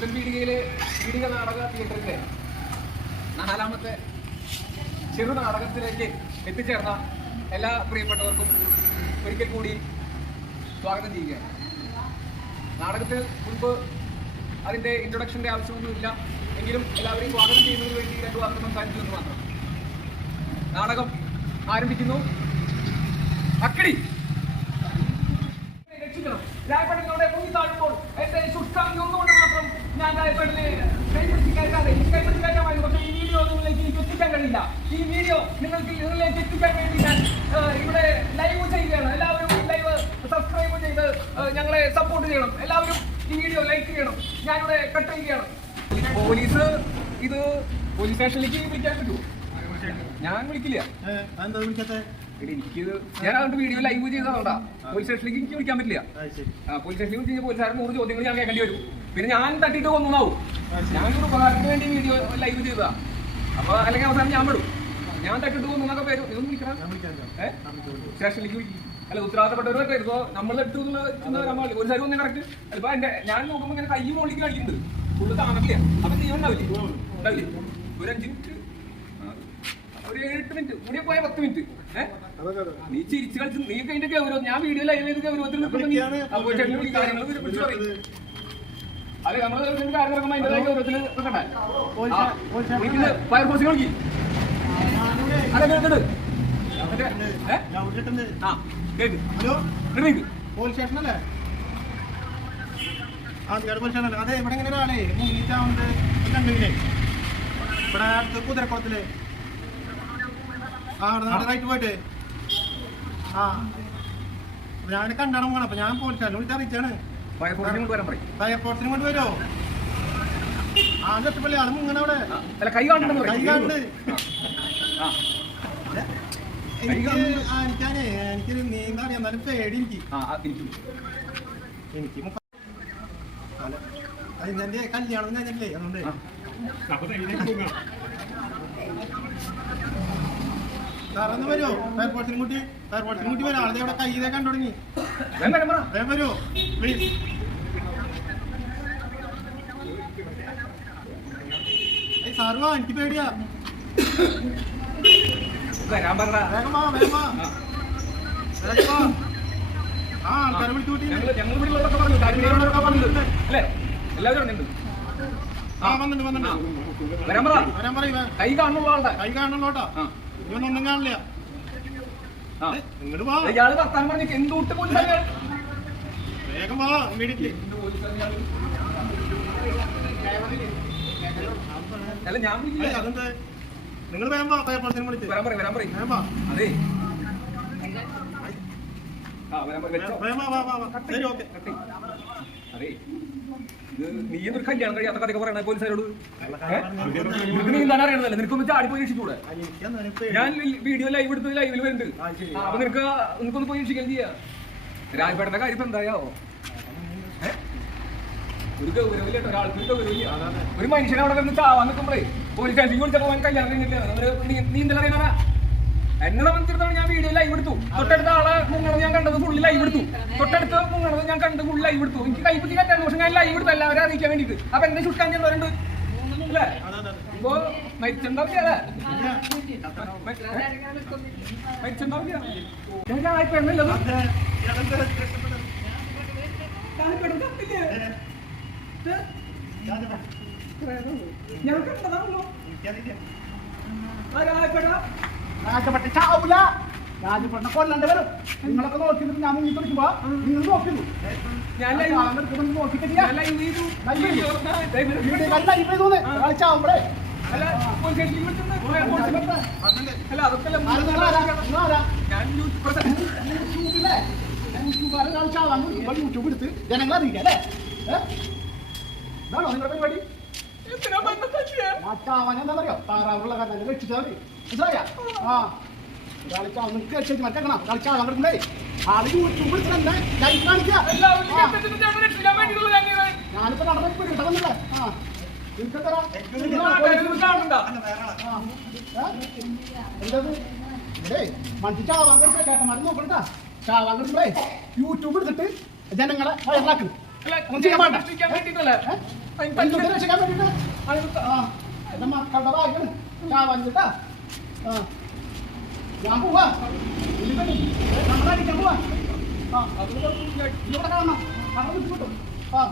പുത്തൻ പീടികയിലെ പീടിക നാടക തിയേറ്ററിന്റെ നാലാമത്തെ ചെറു നാടകത്തിലേക്ക് എത്തിച്ചേർന്ന എല്ലാ പ്രിയപ്പെട്ടവർക്കും ഒരിക്കൽ കൂടി സ്വാഗതം ചെയ്യുകയാണ്. നാടകത്തിൽ മുൻപ് അതിന്റെ ഇൻട്രൊഡക്ഷന്റെ ആവശ്യമൊന്നുമില്ല. എങ്കിലും എല്ലാവരെയും സ്വാഗതം ചെയ്യുന്നതിന് വേണ്ടി രണ്ടു വാർത്ത സംസാരിച്ചു മാത്രം. നാടകം ആരംഭിക്കുന്നു. അക്കടി. രക്ഷിക്കണം. രായപ്പേട്ടനോടെ മുങ്ങി താഴുമ്പോൾ എന്റെ ശുഷ്കാമി ഒന്നുകൊണ്ട് മാത്രം ഞാൻ രായപ്പേട്ടനെ കൈപിടിച്ച് കയറ്റാതെ എനിക്ക് കൈപിടിച്ച് കയറ്റാമായിരുന്നു പക്ഷേ ഈ വീഡിയോ നിങ്ങളിലേക്ക് എനിക്ക് എത്തിക്കാൻ കഴിയില്ല ഈ വീഡിയോ നിങ്ങൾക്ക് നിങ്ങളിലേക്ക് എത്തിക്കാൻ വേണ്ടി ഞാൻ ഇവിടെ ലൈവ് ചെയ്യുകയാണ്. എല്ലാവരും ലൈവ് സബ്സ്ക്രൈബ് ചെയ്ത് ഞങ്ങളെ സപ്പോർട്ട് ചെയ്യണം. എല്ലാവരും ഈ വീഡിയോ ലൈക്ക് ചെയ്യണം. ഞാനിവിടെ കട്ട് ചെയ്യുകയാണ്. പോലീസ് ഇത് പോലീസ് സ്റ്റേഷനിലേക്ക് വിളിക്കാൻ പറ്റുമോ? ഞാൻ വിളിക്കില്ല. എനിക്ക് ഞാൻ അതുകൊണ്ട് വീഡിയോ ലൈവ് ചെയ്തതുകൊണ്ടാ പോലീസ് സ്റ്റേഷനിലേക്ക് എനിക്ക് വിളിക്കാൻ പറ്റില്ല. പോലീസ് സ്റ്റേഷനിൽ വിളിച്ച് പോലീസ് പോലീസുകാരൻ നൂറ് ചോദ്യങ്ങൾ ഞാൻ കേൾക്കേണ്ടി വരും. പിന്നെ ഞാൻ തട്ടിട്ട് കൊന്നാവും ഞാൻ ഒരു ഉപകാരത്തിന് വേണ്ടി വീഡിയോ ലൈവ് ചെയ്തതാ. അപ്പൊ അല്ലെങ്കിൽ അവസാനം ഞാൻ വിടും. ഞാൻ തട്ടിട്ട് കൊന്നൊക്കെ പേര് നീ ഒന്ന് വിളിക്കണം. സ്റ്റേഷനിലേക്ക് വിളിക്കും അല്ല ഉത്തരവാദിത്തപ്പെട്ടവരൊക്കെ ഇപ്പോ നമ്മൾ എടുത്തു ഒരു സാരി ഒന്നും കറക്റ്റ് അല്ലെ എന്റെ ഞാൻ നോക്കുമ്പോൾ ഇങ്ങനെ കൈ മോളിക്ക് കളിക്കുന്നുണ്ട് ഫുള്ള് താണക്കില്ല അപ്പൊ നീ ഉണ്ടാവില്ലേ? ഉണ്ടാവില്ലേ? ഒരു അഞ്ച് മിനിറ്റ്. ഒരു എട്ട് മിനിറ്റ്. കൂടിയ പോയ പത്ത് മിനിറ്റ്. നീ ചിരിച്ച് കളിച്ച് നീ കഴിഞ്ഞിട്ട് ഗൗരവം ഞാൻ വീഡിയോ ലൈവ് ചെയ്ത് ഗൗരവത്തിൽ നിൽക്കുമ്പോൾ അപ്പോൾ ചെറിയ കാര്യങ്ങൾ വിളിച്ചു പറയും. അതെ നമ്മൾ കാര്യം നടക്കുമ്പോൾ വിളിക്കും അതെ ഹലോ? പോലീസ് സ്റ്റേഷനല്ലേ? ആ തികാട് പോലീസ് സ്റ്റേഷനല്ലേ? അതെ ഇവിടെ ഒരാളെ കണ്ടില്ലേ? ഇവിടെ അടുത്ത് കുതിരക്കുളത്തിൽ. ആ അവിടെ റൈറ്റ് പോയിട്ട്. ആ. ഞാൻ കണ്ടാണ് പോകണം അപ്പൊ ഞാൻ പോലീസ് സ്റ്റേഷനിൽ വിളിച്ച് അറിയിച്ചാണ് ഫയർഫോഴ്സിനെ കൊണ്ട് വരാൻ പറയും. എയർപോർട്ടിന് കൊണ്ട് വരുമോ ആ ഇഷ്ടപ്പല്ലേ ആളും മുങ്ങണ അവിടെ. അല്ല കൈ കാണണ്ടെന്ന് കൈ കാണുന്നുണ്ട് ആ. എനിക്ക് ആ, എനിക്കാണേ എനിക്ക് നീന്താൻ അറിയാം എന്നാലും പേടി എനിക്ക്. എനിക്ക്. എനിക്ക് അല്ല, അത് എന്റെ കല്യാണം കഴിഞ്ഞിട്ടില്ലേ അതുകൊണ്ട് ആ. സാറന്ന് വരുമോ എയർപോർട്ടിനും കൂട്ടി എയർപോർട്ടിനും കൂട്ടി വരും. ആളെ ഇവിടെ കയ്യിലെ കണ്ടു തുടങ്ങി. വേഗം പറ. വരുമോ പ്ലീസ് സാറ് വാ എനിക്ക് പേടിയാ. വരാൻ പറഞ്ഞ വേഗം വാ വേഗം വാ. വേഗം വാ. ആ ആൾക്കാരെ വിളിച്ചു കൂട്ടി. ഞങ്ങൾ ഞങ്ങൾ ഇവിടെ ഉള്ളതൊക്കെ പറഞ്ഞു. താല്പര്യമുള്ളവരൊക്കെ പറഞ്ഞിട്ടുണ്ട് അല്ലേ? എല്ലാവരും പറഞ്ഞിട്ടുണ്ട് ആ വന്നിട്ടുണ്ട് വന്നിട്ടുണ്ട്. വരാൻ പറ. വരാൻ കൈ കാണുള്ള ആളുടെ. കൈ കാണണല്ലോട്ടാ ആ. ഇവനൊന്നും കാണില്ല. ഇങ്ങോട്ട് വാ. ഇയാൾ വർത്താനം പറഞ്ഞു എന്തുട്ട് പോലീസ് വേഗം വാ ഇമ്മീഡിയറ്റ്ലി അല്ല ഞാൻ. അതെന്താ? നിങ്ങൾ വേഗം വാ എയർപോർട്ടിന് വിളിച്ച് വരാൻ പറയും വരാൻ പറയും. വേഗം വാ. അതെ. ആ വരാൻ പറയും വേഗം വാ വാ വാ. ശരി ഓക്കെ. അതെ. നീ ഒരു കല്യാണം കഴിയാത്ത കഥയൊക്കെ പറയണ പോലീസുകാരോട്? നിനക്ക് നീന്താൻ അറിയണതല്ലേ? നിനക്കൊന്ന് ചാടി പോയി രക്ഷിച്ചൂടെ ഞാൻ വീഡിയോ ലൈവ് എടുത്ത് ലൈവിൽ വരുന്നുണ്ട്. അപ്പൊ നിനക്ക് നിനക്കൊന്ന് പോയി രക്ഷിക്കാൻ ചെയ്യാ. രാജ്പേട്ടന്റെ കാര്യം ഏ? ഒരു ഗൗരവില്ല ഒരാൾക്ക് ഒരു ഗൗരവില്ല ഒരു മനുഷ്യനെ അവിടെ നിന്ന് ചാവാൻ നിൽക്കുമ്പോഴേ പോലീസ് സ്റ്റേഷനിൽ കല്യാണം കഴിഞ്ഞില്ല നീ- നീന്തൽ അറിയണ എന്നെ സംബന്ധിച്ചിടത്തോളം ഞാൻ വീഡിയോ ലൈവ് എടുത്തു. തൊട്ടടുത്ത ആളെ മുങ്ങണത് ഞാൻ കണ്ടത് ഫുള്ള് ലൈവ് എടുത്തു. തൊട്ടടുത്ത് മുങ്ങണത് ഞാൻ കണ്ടത് ഫുള്ള് ലൈവ് എടുത്തു. എനിക്ക് കൈപ്പറ്റി കറ്റാണ് പക്ഷെ ഞാൻ ലൈവ് എടുത്തു. എല്ലാവരും അറിയിക്കാൻ വേണ്ടിട്ട് അപ്പൊ അല്ലേ? മരിച്ചിട്ടുണ്ടാവില്ല മരിച്ചിട്ടുണ്ടാവില്ല ഞാൻ എണ്ണല്ലത് ഞാൻ കണ്ടതാണല്ലോ. ആരായപ്പെടാ രാജപട്ട ചാവൂല. രാജപട്ട കൊല്ലണ്ട വരും. നിങ്ങളൊക്കെ നോക്കി ഞാൻ മുങ്ങി പിടിക്കുമ്പോ നിങ്ങൾ നോക്കുന്നു അല്ല അതൊക്കെ യൂട്യൂബ് എടുത്ത് ജനങ്ങളെ അറിയിക്കാം അല്ലേ? ഇതാണോ നിങ്ങളുടെ പരിപാടി? താറാവുള്ള മതി. മനസ്സിലായ? ആ. മറ്റേക്കണം ആൾ യൂട്യൂബ് ആ. ഞാനിപ്പോ നടന്നു ആ. എന്തത്? ചാവാൻ നോക്കണ്ടാ ചാവാൻ യൂട്യൂബ് എടുത്തിട്ട് ജനങ്ങളെ വയറിലാക്കുന്നു അല്ല ഒന്നും ചെയ്യാൻ വേണ്ട. രക്ഷിക്കാൻ വേണ്ടിയിട്ടല്ലേ ഏ? എന്തൊക്കെ രക്ഷിക്കാൻ വേണ്ടിയിട്ട് അയാൾക്ക് ആ എന്റെ മക്കളുടെ ഭാഗ്യം ചാവാൻ കേട്ടാ ആ ഞാൻ പോവാ നമ്മളടിക്കാൻ പോവാ ആ ഇവിടെ കാണണം കട ബുദ്ധിമുട്ടും ആ